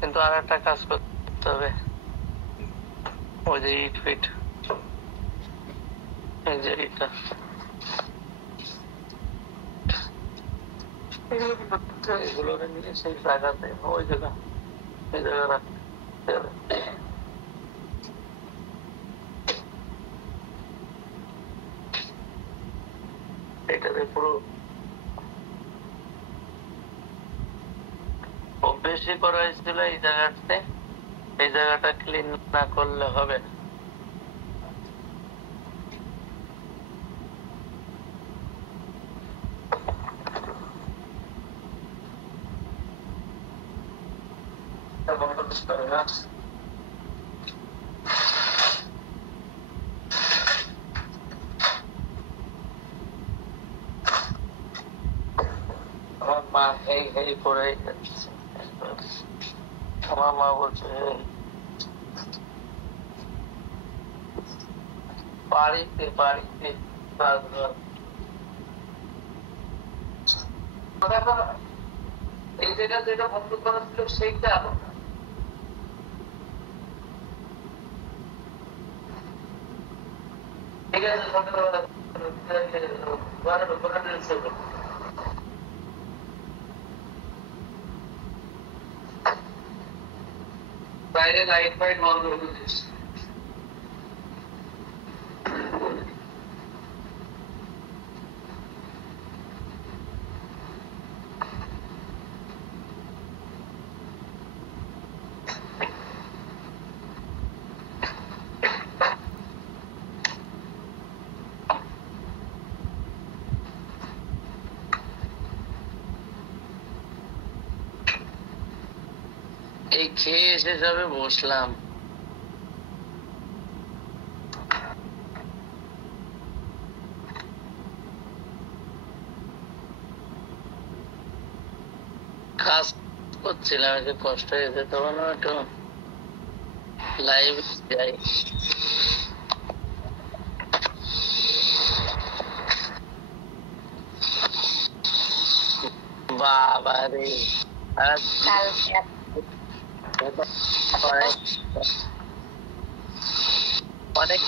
কিন্তু আর একটা কাজ করতে হবে, ওই যে ইট ফিট, এই যে এটা এগুলো নিয়ে সেই জায়গাতে ওই জায়গা এই জায়গা রাখতে হবে। এটাতে পুরো বেশি করা হয়েছিল এই জায়গাতে, এই জায়গাটা ক্লিন না করলে হবে না। আমার মা এই এই করে যাচ্ছে, আমার মা বলছে বাড়িতে বাড়িতে এই জায়গা যেটা বন্ধ করা ছিল সেইটা ঠিক আছে, বাইরে লাইট ফাইট বন্ধ করে দিচ্ছে। এই খেয়ে এসে সবে বসলাম। কাজ করছিলাম, একটু কষ্ট হয়েছে, তখন একটু লাইভ যাই। বাবা রে, অনেক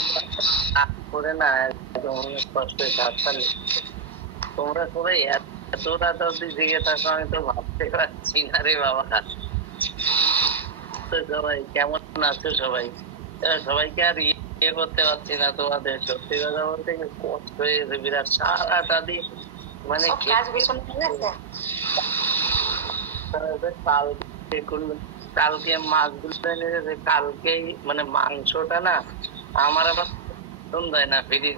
করে না, অনেক কষ্ট হয়েছে। তোমরা সবাই এত রাত অব্দি জেগে থাকো, আমি তো ভাবতে পারছি না রে বাবা। তো সবাই কেমন আছো সবাই? সবাইকে আর ইয়ে করতে পারছি না তোমাদের, সত্যি কথা বলতে কষ্ট হয়েছে বিরাট, সারাটা দিন মানে কালকে মাছগুলো এনেছে, কালকেই মানে মাংসটা না আমার আবার পছন্দ হয় না, ফ্রিজের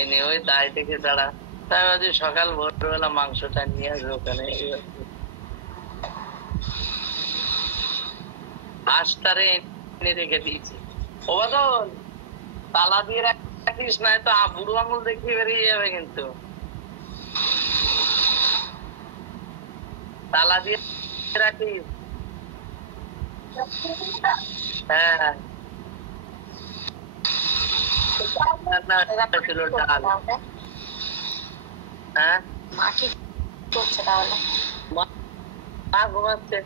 এনে ওই দায় থেকে দাঁড়া, তাই ভাবছি সকাল ভোরবেলা মাংসটা নিয়ে আসবো ওখানে। হাঁসটারে এনে রেখে দিয়েছি। ও বদল তালা দিয়ে রাখিস, না তো বুড়ো আঙুল দেখিয়ে বেরিয়ে যাবে কিন্তু। তালা দিয়ে রাখিস। হ্যাঁ ছিল ডাল। হ্যাঁ মা কি করছে তাহলে? মা ঘুমাচ্ছে,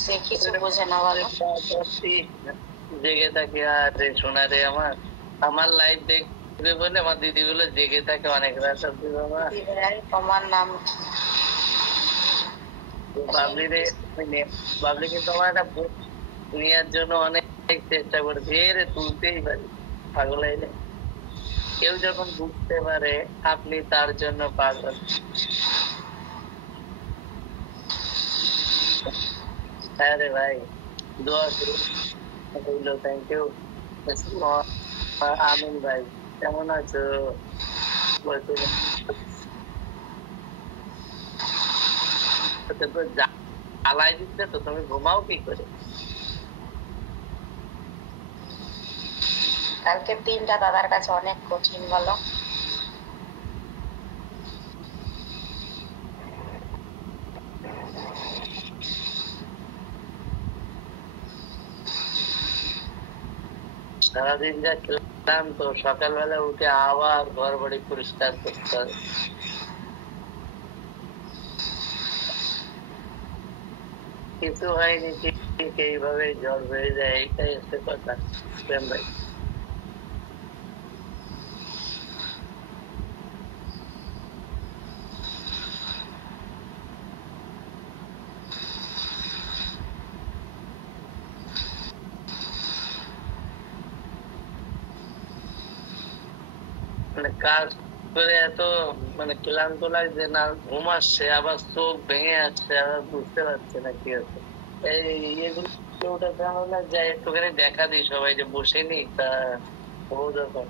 সে কিছু বোঝে না বলো। জেগে থাকে আর শোনা রে, আমার আমার লাইফ দেখবে বলে আমার দিদিগুলো জেগে থাকে অনেক রাত অব্দি। বাবা তোমার নাম বাবলি রে, বাবলি কিন্তু আমার একটা নেওয়ার জন্য অনেক চেষ্টা করেছি, রে তুলতেই পারি, পাগল হইলে। কেউ যখন বুঝতে পারে আপনি তার জন্য পাগল। হ্যাঁ রে ভাই, দোয়া করলো, থ্যাংক ইউ। আমিন ভাই, কেমন আছো? জ্বালাই দিচ্ছে তো, তুমি ঘুমাও কি করে? কালকে দিনটা দাদার কাছে অনেক কঠিন বলো। সারাদিন যা খেলাম, তো সকালবেলা উঠে আবার ঘর বাড়ি পরিষ্কার করতে হবে। কিছু হয়নি, ঠিক এইভাবে জ্বর হয়ে যায়, এইটাই হচ্ছে কথা প্রেম ভাই। মানে কাজ করে এত মানে ক্লান্ত লাগছে না, ঘুম আসছে, আবার চোখ ভেঙে আসছে, আবার বুঝতে পারছে না কি হচ্ছে। এই এগুলো ওটা কেমন যায়, একটুখানি দেখা দিই সবাই যে বসেনি তা ও যখন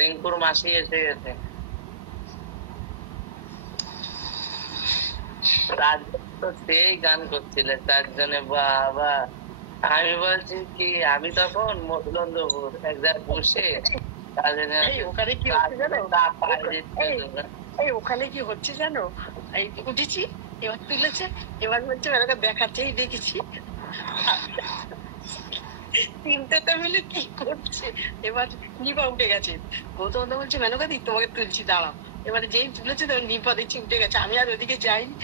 রিঙ্কুর মাসি এসে গেছে, তো সেই গান করছিল চারজনে, বাবা। আমি বলছি কি, আমি তখন মধুনন্দপুর এক জায়গায় বসে ওখানে কি হচ্ছে জানো, ওখানে কি হচ্ছে জানো, এই উঠেছি, এবার তুলেছে, এবার বলছে ওনাকে দেখাচ্ছেই দেখেছি তিনটা মিলে কি করছে। এবার নিপা উঠে গেছে, গৌতম বলছে মেনকাদি তোমাকে তুলছি দাঁড়াও। এবারে যেই তুলেছে তখন নিপা দেখছি উঠে গেছে, আমি আর ওদিকে যাইনি।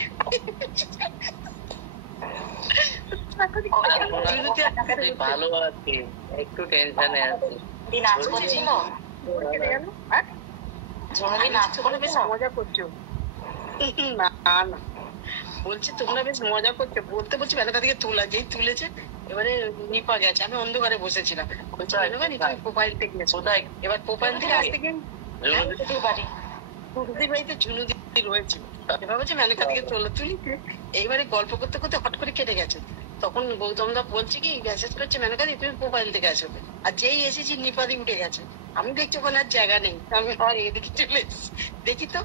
ভালো আছি, একটু টেনশনে আছি। মজা করছো না? না, বলছি তোমরা বেশ মজা করছো, বলতে বলছি মেনকা দিকে তোলা, যেই তুলেছে এবারে নিপা গেছে, আমি অন্ধকারে বসেছিলাম। বলছি মেনকাদি তুমি প্রোফাইল থেকে গেছো, এবার প্রোফাইল থেকে আসতে গিয়ে বাড়িতে ঝুনুদি রয়েছে, এবার বলছে মেনকা দিকে তোলা তুলিতে। এইবারে গল্প করতে করতে হট করে কেটে গেছে। তখন গৌতম দা বলছে কি মেসেজ করছে মেনকাদি তুমি প্রোফাইল থেকে আসো, আর যেই এসেছি নিপাদি উঠে গেছে। আমি দেখছি ওখানে আর জায়গা নেই, আমি আর এদিকে চলে এসেছি। দেখি তো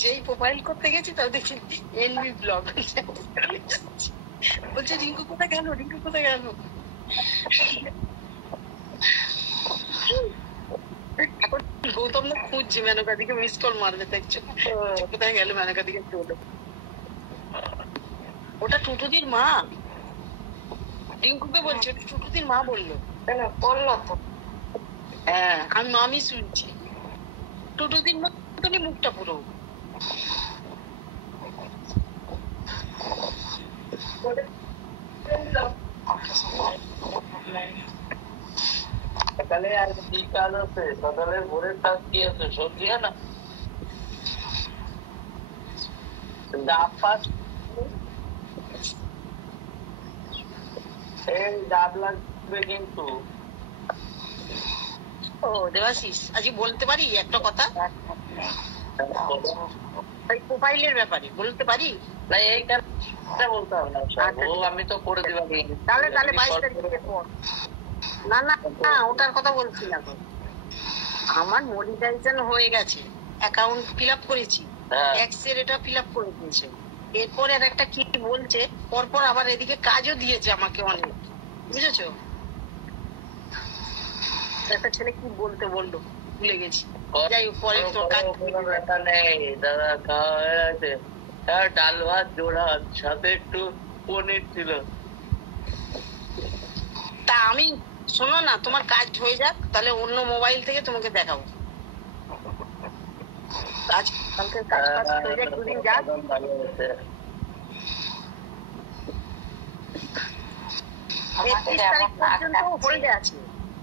যেই প্রোফাইল করতে গেছি তাও দেখছি এনবি ব্লগ। বলছে রিঙ্কু কোথায় গেল, রিঙ্কু কোথায় গেল। এখন গৌতম না খুঁজছে মেনকা দিকে, মিস কল মারবে, দেখছো কোথায় গেল মেনকা দিকে চলে। ওটা টুটুদির মা, রিঙ্কুকে বলছে টুটুদির মা বললো, বললো তো। হ্যাঁ আমি মামি শুনছি, টুটুদির মতনই মুখটা পুরো। সকালে আর কি কাজ আছে? সকালের ভোরের কাজ কি আছে? সবজি না ডাব পাস, এই ডাব লাগবে কিন্তু। ও দেবাশিস, আজকে বলতে পারি একটা কথা প্রোফাইলের ব্যাপারে, বলতে পারি না? এই কাজটা বলতে হবে না, ও আমি তো করে দিবানি। তাহলে 22 তারিখের পর। না না না, ওটার কথা বলছি না তো। আমার মনিটাইজেশন হয়ে গেছে, অ্যাকাউন্ট ফিল আপ করেছি, ট্যাক্সের এটা ফিল আপ করে দিয়েছে। এরপরে আর একটা কি বলছে, পরপর আবার এদিকে কাজও দিয়েছে আমাকে অনেক, বুঝেছো? একটা ছেলে কি বলতে বললো ভুলে গেছি, যাই হোক পরে ব্যাপার নেই দাদা, খাওয়া হয়ে গেছে। ডাল ভাত জোড়া, সাথে একটু পনির ছিল। তা আমি শোনো না, তোমার কাজ হয়ে যাক, তাহলে অন্য মোবাইল থেকে তোমাকে দেখাবো। কালকে কাজ হয়ে যাক, দুদিন যাক। ভালো হয়েছে। 31 তারিখ পর্যন্ত হোল্ডে আছে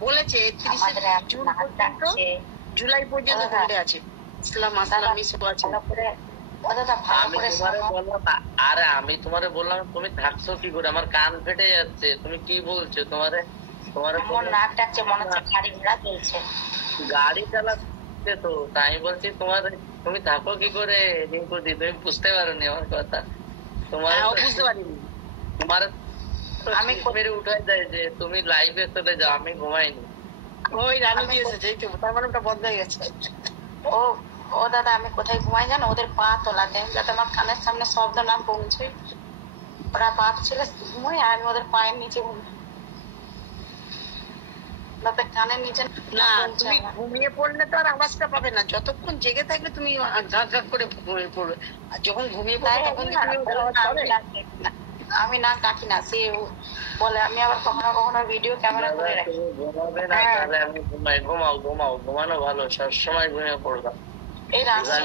বলেছে, 31 জুন পর্যন্ত, জুলাই পর্যন্ত হোল্ডে আছে। ইসলাম আসলাম মিশু আছে। আরে আমি তোমারে বললাম, তুমি থাকছো কি করে? আমার কান ফেটে যাচ্ছে, তুমি কি বলছো? তোমারে নাক ডাকছে, মনে হচ্ছে গাড়ি ঘোড়া চলছে, গাড়ি চালাচ্ছে তো, তাই বলছি তোমার তুমি থাকো কি করে রিঙ্কুদি? তুমি বুঝতে পারোনি আমার কথা। তোমার বুঝতে পারিনি, তোমার আমি মেরে উঠাই দেয় যে তুমি লাইভে চলে যাও, আমি ঘুমাইনি। ওই রানু দিয়েছে, যেই তো তার মানে ওটা বন্ধ হয়ে গেছে। ও ও দাদা, আমি কোথায় ঘুমাই জানো? ওদের পা তোলাতে, যাতে আমার কানের সামনে শব্দ না পৌঁছে। ওরা পা ছেলে ঘুমাই, আর আমি ওদের পায়ের নিচে ঘুমাই, যাতে কানের নিচে না। তুমি ঘুমিয়ে পড়লে তো আর আওয়াজটা পাবে না, যতক্ষণ জেগে থাকলে তুমি ঝাঁক ঝাঁক করে ঘুমিয়ে পড়বে, আর যখন ঘুমিয়ে পড়বে তখন আমি না ডাকি না। সে বলে, আমি আবার কখনো কখনো ভিডিও ক্যামেরা করে রাখি। ঘুমাবে না তাহলে আমি ঘুমাই। ঘুমাও ঘুমাও, ঘুমানো ভালো, সবসময় ঘুমিয়ে পড়বা। এই রাশি